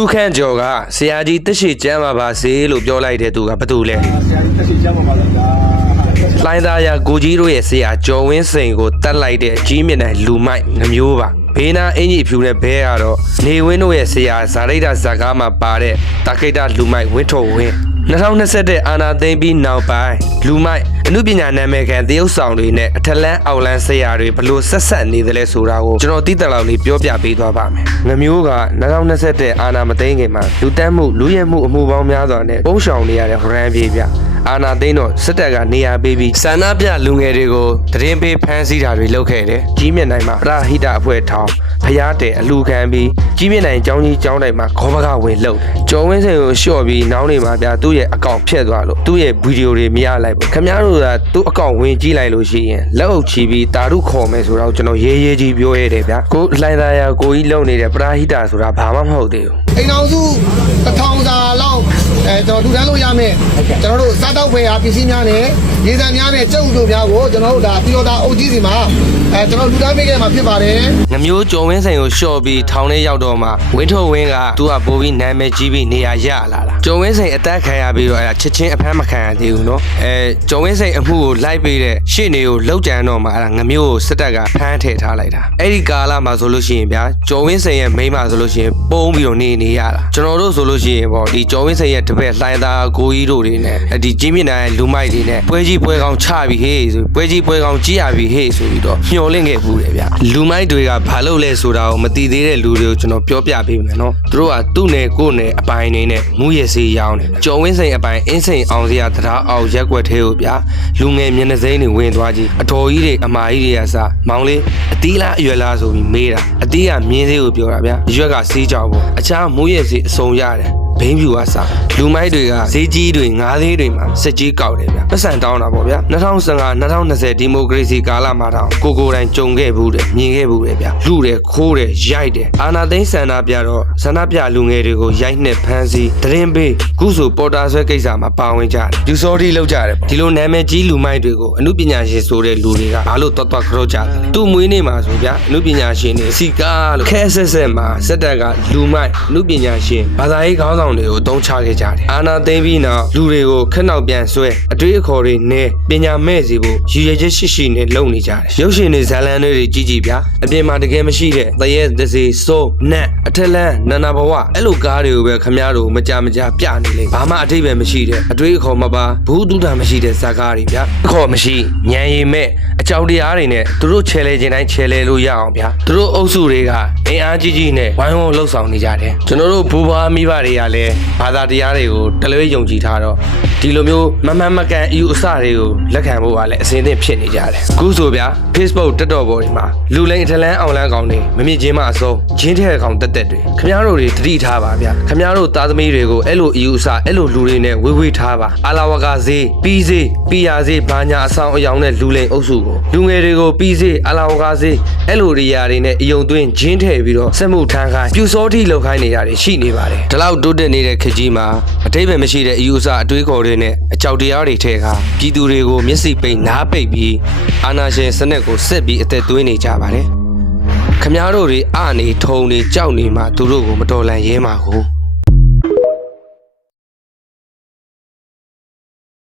ထူးခန့်ကျော်ကဆရာကြီးတက်ရှိကျမ်းပါပါစေလို့ပြောလိုက်တဲ့သူကဘာတူလဲဆရာကြီးတက်ရှိကြမှာပါလားဒါလိုင်းသားရကိုကြီးတို့ရဲ့ဆရာကျော်ဝင်းစိန်ကိုတတ်လိုက်တဲ့ကြီးမြင့်တဲ့လူမိုက်နှမျိုးပါဘေးနာအင်ကြီးဖြူနဲ့ဘဲကတော့နေဝင်းတို့ရဲ့ဆရာဇာရိတဇာကားမှာပါတဲ့တာခိတလူမိုက်ဝင်းထုတ်ဝင်း 2021အာနာသိမ့်ပြီးနောက်ပိုင်းလူမိုက်အမှုပညာနာမည်ခံတရုပ်ဆောင်တွေနဲ့အထက်လန်းအောက်လန်းဆရာတွေဘလို့ဆက်ဆက်နေတယ်လဲဆိုတာကိုကျွန်တော်တိတက်လောက်လေးပြောပြပေးသွားပါမယ်။ငမျိုးက2021အာနာမသိမ့်ခင်မှာလူတက်မှုလူရဲမှုအမှုပေါင်းများစွာနဲ့ပုံရှောင်နေရတဲ့ဟရန်ပြေးပြအာနာသိန်းတော့စစ်တပ်ကနေရာပေးပြီးဆန္ဒပြလူငယ်တွေကိုတရင်ပေးဖမ်းဆီးတာတွေလုပ်ခဲ့တယ်။ကြီးမြင့်နိုင်မှာပရဟိတအဖွဲ့ထောင် ဖျားတယ်အလူခံပြီးကြီးမြင့်နိုင်ចောင်းကြီးចောင်းတိုင်းမှာခေါဘကဝင်လှုပ်တယ်။ကျော်ဝင်းစိန်ကိုရှော့ပြီးနောင်းနေမှာပြသူ့ရဲ့အကောင့်ဖျက်သွားလို့သူ့ရဲ့ဗီဒီယိုတွေမရလိုက်ဘူး။ခင်ဗျားတို့ကသူ့အကောင့်ဝင်ကြည့်လိုက်လို့ရှိရင်လက်အုပ်ချီပြီးတာရုခေါ်မယ်ဆိုတော့ကျွန်တော်ရေးရေးကြီးပြောရတယ်ဗျာ။ကိုလှိုင်းသားရကိုကြီးလုံနေတဲ့ပရဟိတဆိုတာဘာမှမဟုတ်သေးဘူး။အိမ်အောင်စုတစ်ထောင်စာလောက်အဲကျွန်တော်ထူထမ်းလို့ရမယ်ကျွန်တော်တို့စားတောက်ဖွယ်အားပစ္စည်းများနဲ့ရေစံများနဲ့ကြုံစုများကိုကျွန်တော်တို့ဒါပြီးတော့ဒါအုပ်ကြီးစီမှာအဲကျွန်တော်လူသားမိခဲ့မှာဖြစ်ပါတယ်ငမျိုးကျော်ဝင်းဆိုင်ကိုလျှော်ပြီးထောင်ထဲရောက်တော့မှဝင်းထုံဝင်းကသူ့ဟာပိုးပြီးနာမည်ကြီးပြီးနေရာရလာတာကျော်ဝင်းဆိုင်အသက်ခံရပြီးတော့အဲချက်ချင်းအဖမ်းမခံရသေးဘူးနော်အဲကျော်ဝင်းဆိုင်အမှုကိုလိုက်ပေးတဲ့ရှေ့နေကိုလှုပ်ကြံတော့မှအဲငမျိုးကိုစစ်တပ်ကဖမ်းထည့်ထားလိုက်တာအဲ့ဒီကာလမှာဆိုလို့ရှိရင်ဗျာကျော်ဝင်းဆိုင်ရဲ့မိန်းမဆိုလို့ရှိရင်ပုံးပြီးတော့နေနေရတာကျွန်တော်တို့ဆိုလို့ရှိရင်ပေါ့ဒီကျော်ဝင်းဆိုင်ရဲ့တပည့်လှိုင်းသားကိုကြီးတို့တွေနဲ့ဒီကြီးမြင့်နိုင်လူမိုက်တွေနဲ့ပွဲကြီးပွဲကောင်းချပြီးဟေးဆိုပွဲကြီးပွဲကောင်းကြည့်ရပြီးဟေးဆိုပြီးတော့မျောလင့်ခဲ့ဘူးတယ်ဗျလူမိုက်တွေကဘာလုပ်လဲဆိုတာကိုမသိသေးတဲ့လူတွေကိုကျွန်တော်ပြောပြပေးမယ်နော်သူတို့ကသူ့နယ်ကိုယ့်နယ်အပိုင်းနေနဲ့မူရစေးရောင်းတယ်ကျော်ဝင်းစိန်အပိုင်းအင်းစိန်အောင်စရာတရားအောင်ရက်ွက်သေးကိုဗျလူငယ်မျက်နှာစိမ်းတွေဝင်သွားကြည့်အတော်ကြီးတွေအမာကြီးတွေကစမောင်လေးအတီးလားအရွယ်လားဆိုပြီးမေးတာအတီးကမြင်းသေးကိုပြောတာဗျအရွက်ကစေးကြောက်ပေါ့အခြားမူရစေးအစုံရတယ် ဘိန်းဖြူကစားလူမိုက်တွေကဈေးကြီးတွေငါးသေးတွေမှာစစ်ကြီးကောက်တယ်ဗျပတ်စံတောင်းတာပေါ့ဗျာ2015 2020ဒီမိုကရေစီကာလမှာတောင်ကိုကိုယ်တိုင်ကြုံခဲ့ဘူးတယ်မြင်ခဲ့ဘူးတယ်ဗျလူတယ်ခိုးတယ်ရိုက်တယ်အာနာသိန်းဆန္ဒပြတော့ဆန္ဒပြလူငယ်တွေကိုရိုက်နှက်ဖမ်းဆီးတရင်ပေးခုဆိုပေါ်တာဆွဲကိစ္စမှာပါဝင်ကြတယ်လူစောတိလောက်ကြတယ်ပေါ့ဒီလိုနာမည်ကြီးလူမိုက်တွေကိုအမှုပညာရှင်ဆိုတဲ့လူတွေကဘာလို့တွတ်တွတ်ခရော့ကြတယ်သူ့မွေးနေ့မှာဆိုဗျာအမှုပညာရှင်တွေအစီကားလို့ခဲဆက်ဆက်မှာစက်တက်ကလူမိုက်အမှုပညာရှင်ဘာသာရေးခေါင်းဆောင်တွေကိုတုံးချခဲ့ကြတယ်အာနာသိမ့်ပြီးနောက်လူတွေကိုခက်နောက်ပြန်ဆွဲအတွေးအခေါ်တွေနဲ့ပညာမဲ့စီဖို့ရည်ရွယ်ချက်ရှိရှိနဲ့လုပ်နေကြတယ်ရုပ်ရှင်တွေဇာတ်လမ်းတွေကြီးကြီးဗျာအပြင်မှာတကယ်မရှိတဲ့သရဲဒစီစိုးနတ်အထက်လန်းနန္နာဘဝအဲ့လိုကားတွေကိုပဲခမည်းတော်မကြမကြပြနေလေဘာမှအထိပ္ပယ်မရှိတဲ့အတွေးအခေါ်မပါဘူးတုဒ္ဒမရှိတဲ့ဇာကားတွေဗျာအခေါ်မရှိညံရည်မဲ့အ ကြောက်တရားတွေနဲ့သူတို့ချဲလဲခြင်းတိုင်းချဲလဲလို့ရအောင်ဗျာသူတို့အုပ်စုတွေကအင်အားကြီးကြီးနဲ့ဝိုင်းဝန်းလှုပ်ဆောင်နေကြတယ်ကျွန်တော်တို့ဘူဘွားမိဘတွေကလည်းဘာသာတရားတွေကိုတလွဲယုံကြည်ထားတော့ဒီလိုမျိုးမမှန်မကန်အယူအဆတွေကိုလက်ခံဖို့ကလည်းအစင်းသင့်ဖြစ်နေကြတယ်အခုဆိုဗျာ Facebook တက်တော်ပေါ်ဒီမှာလူလိန်အထက်လန်းအောင်လန်းကောင်တွေမမြင့်ချင်းမအစုံချင်းထဲကောင်တက်တက်တွေခင်ဗျားတို့တွေတတိထားပါဗျာခင်ဗျားတို့သားသမီးတွေကိုအဲ့လိုအယူအဆအဲ့လိုလူတွေနဲ့ဝေးဝေးထားပါအာလာဝကဈေးပြီးဈေးပြီးရဈေးဘာညာအဆောင်အယောင်နဲ့လူလိန်အုပ်စုကိုလူငယ်တွေကိုပြီးဈေးအာလာဝကဈေးအဲ့လိုတွေရာတွေနဲ့အယုံသွင်းဂျင်းထည့်ပြီးတော့စက်မှုထမ်းခိုင်းပြူစောတိလောက်ခိုင်းနေတာတွေရှိနေပါတယ်ဒီလောက်တိုးတက်နေတဲ့ခကြီးမှာအတိတ်ပဲမရှိတဲ့အယူအဆအတွေးခေါ်တွေနဲ့အကြောက်တရားတွေထဲကပြည်သူတွေကိုမျက်စိပိတ်နားပိတ်ပြီးအာဏာရှင်စနစ်ကိုစစ်ပြီးအသက်သွင်းနေကြပါတယ်ခမားတို့တွေအနေထုံနေကြောက်နေမှသူတို့ကိုမတော်လန်ရဲမှာကို